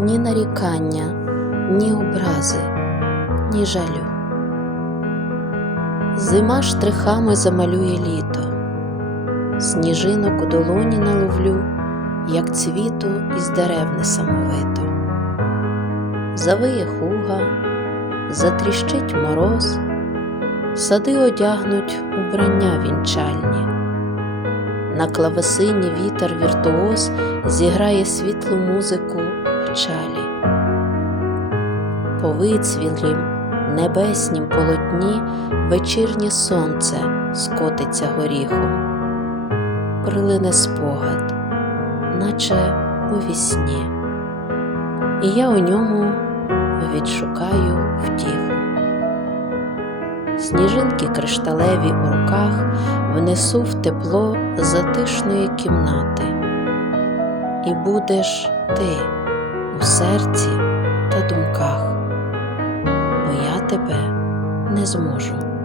ні нарікання, ні образи, ні жалю. Зима штрихами замалює літо, сніжинок у долоні наловлю, як цвіту із дерев несамовито. Завиє хуга, затріщить мороз, сади одягнуть убрання вінчальні. На клавесині вітер віртуоз зіграє світлу музику печалі. По вицвілім небеснім полотні вечірнє сонце скотиться горіхом, прилине спогад, наче у вісні, і я у ньому відшукаю втіху. Сніжинки кришталеві у руках внесу в тепло затишної кімнати, і будеш ти серці та думках, бо я тебе не зможу.